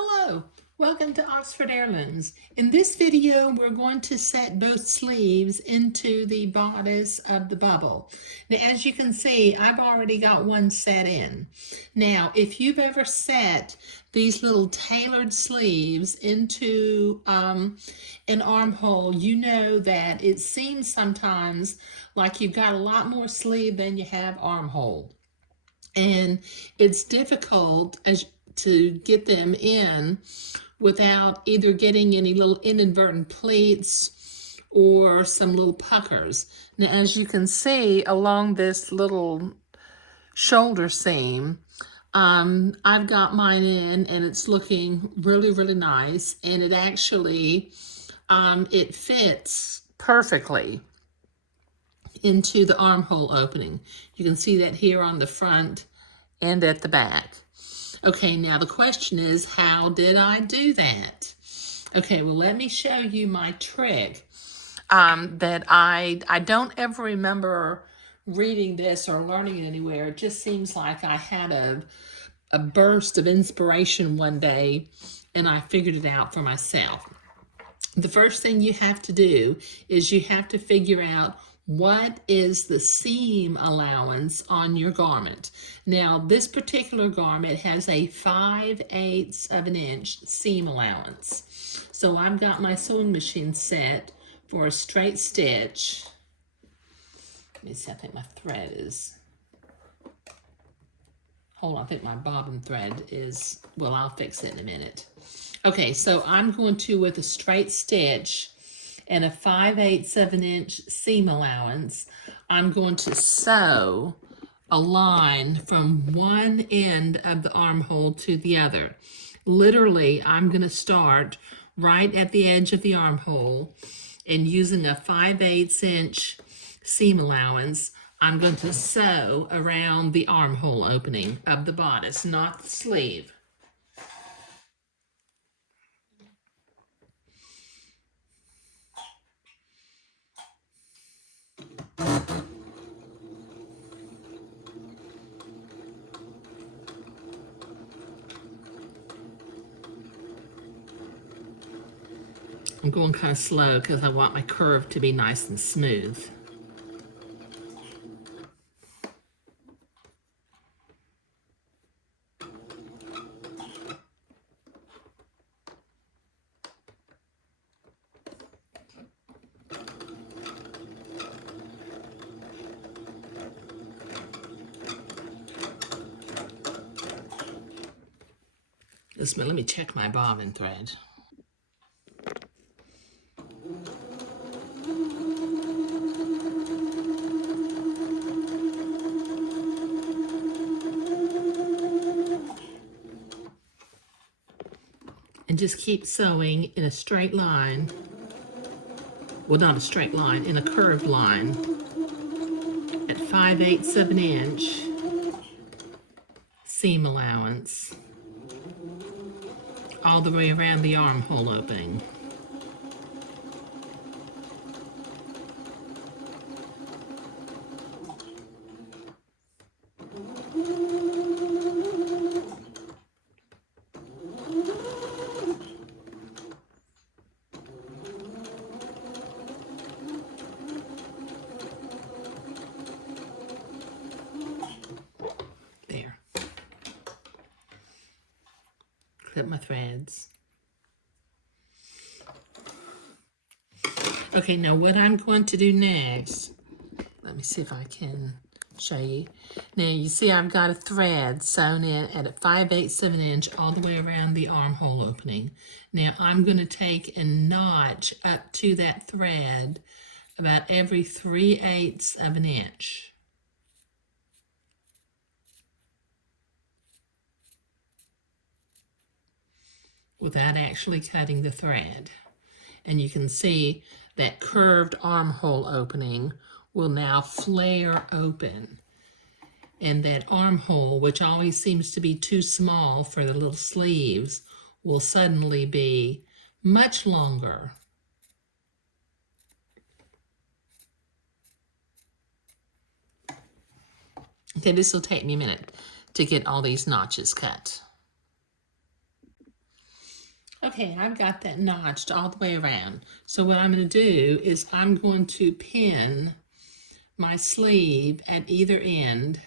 Hello, welcome to Oxford Heirlooms. In this video, we're going to set both sleeves into the bodice of the bubble. Now, as you can see, I've already got one set in. Now, if you've ever set these little tailored sleeves into an armhole, you know that it seems sometimes like you've got a lot more sleeve than you have armhole. And it's difficult to get them in without either getting any little inadvertent pleats or some little puckers. Now, as you can see along this little shoulder seam, I've got mine in and it's looking really, really nice. And it actually, it fits perfectly into the armhole opening. You can see that here on the front and at the back. Okay, now the question is, how did I do that? Okay, well, let me show you my trick that I don't ever remember reading this or learning it anywhere. It just seems like I had a burst of inspiration one day and I figured it out for myself. The first thing you have to do is you have to figure out what is the seam allowance on your garment. Now, this particular garment has a 5/8 of an inch seam allowance. So I've got my sewing machine set for a straight stitch. Let me see, I think my thread is, hold on, I think my bobbin thread is, well, I'll fix it in a minute. Okay, so I'm going to, with a straight stitch and a 5/8 of an inch seam allowance, I'm going to sew a line from one end of the armhole to the other. Literally, I'm going to start right at the edge of the armhole and using a 5/8 inch seam allowance, I'm going to sew around the armhole opening of the bodice, not the sleeve. I'm going kind of slow because I want my curve to be nice and smooth. Let me check my bobbin thread. And just keep sewing in a straight line. Well, not a straight line, in a curved line at 5/8 of an inch seam allowance all the way around the armhole opening. There. Clip my threads. Okay, now what I'm going to do next, let me see if I can show you. Now you see I've got a thread sewn in at a 5/8 of an inch all the way around the armhole opening. Now I'm going to take and notch up to that thread about every 3/8 of an inch. Without actually cutting the thread. And you can see that curved armhole opening will now flare open. And that armhole, which always seems to be too small for the little sleeves, will suddenly be much longer. Okay, this will take me a minute to get all these notches cut. Okay, I've got that notched all the way around. So what I'm going to do is I'm going to pin my sleeve at either end.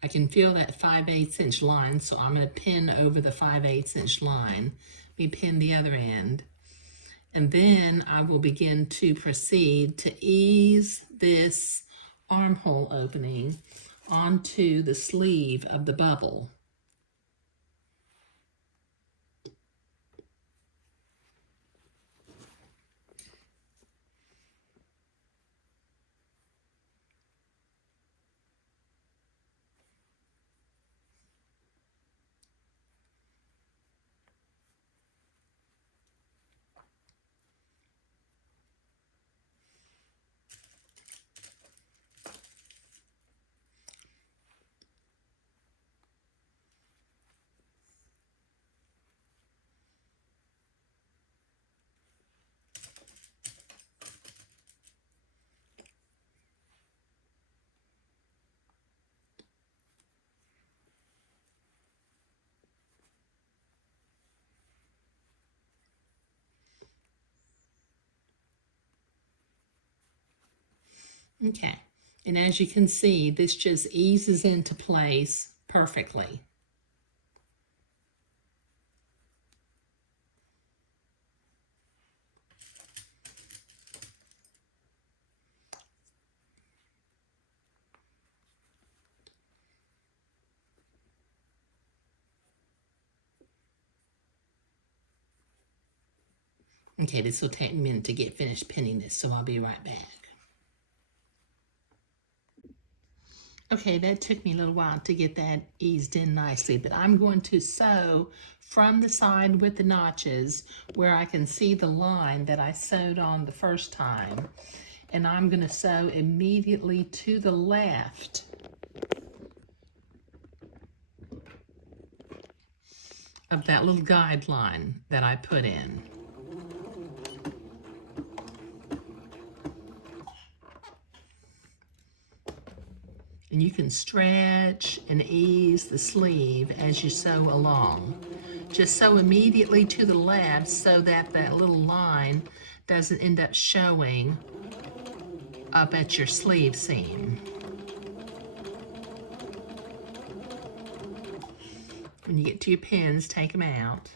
I can feel that 5/8 inch line, so I'm going to pin over the 5/8 inch line. Let me pin the other end. And then I will begin to proceed to ease this armhole opening onto the sleeve of the bubble. Okay, and as you can see, this just eases into place perfectly. Okay, this will take a minute to get finished pinning this, so I'll be right back. Okay, that took me a little while to get that eased in nicely, but I'm going to sew from the side with the notches where I can see the line that I sewed on the first time. And I'm going to sew immediately to the left of that little guideline that I put in. And you can stretch and ease the sleeve as you sew along. Just sew immediately to the left so that that little line doesn't end up showing up at your sleeve seam. When you get to your pins, take them out.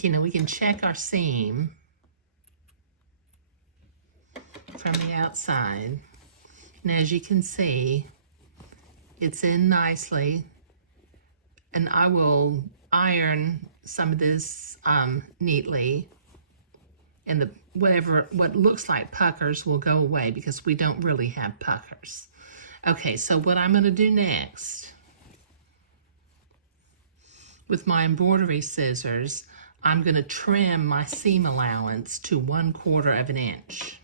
You know, we can check our seam from the outside. And as you can see, it's in nicely. And I will iron some of this neatly. And what looks like puckers will go away because we don't really have puckers. Okay, so what I'm going to do next, with my embroidery scissors, I'm going to trim my seam allowance to 1/4 of an inch.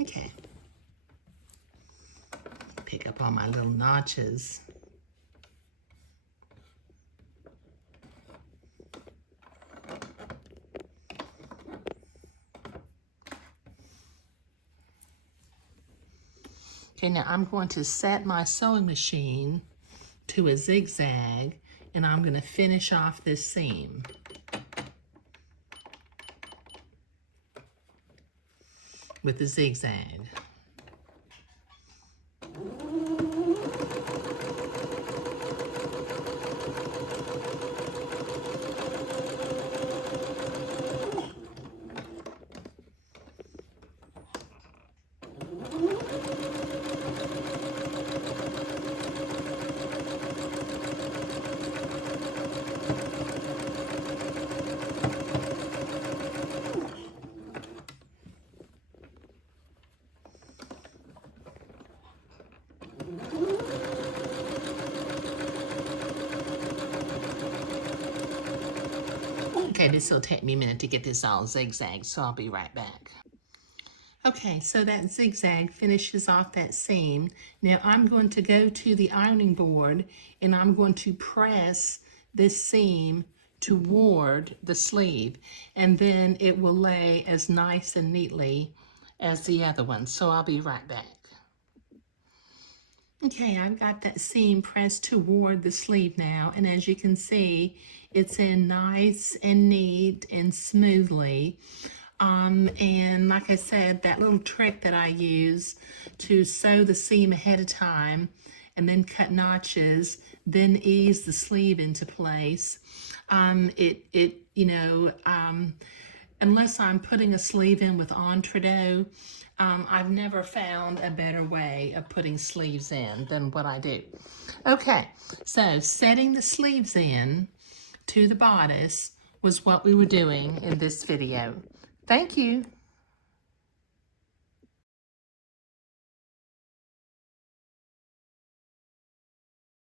Okay. Pick up all my little notches. Okay, now I'm going to set my sewing machine to a zigzag, and I'm going to finish off this seam with the zigzag. Okay, this will take me a minute to get this all zigzag, so I'll be right back. Okay, so that zigzag finishes off that seam. Now I'm going to go to the ironing board and I'm going to press this seam toward the sleeve, and then it will lay as nice and neatly as the other one. So I'll be right back. Okay, I've got that seam pressed toward the sleeve now, and as you can see, it's in nice and neat and smoothly. And like I said, that little trick that I use to sew the seam ahead of time and then cut notches, then ease the sleeve into place. Unless I'm putting a sleeve in with entredot, I've never found a better way of putting sleeves in than what I do. Okay, so setting the sleeves in to the bodice was what we were doing in this video. Thank you.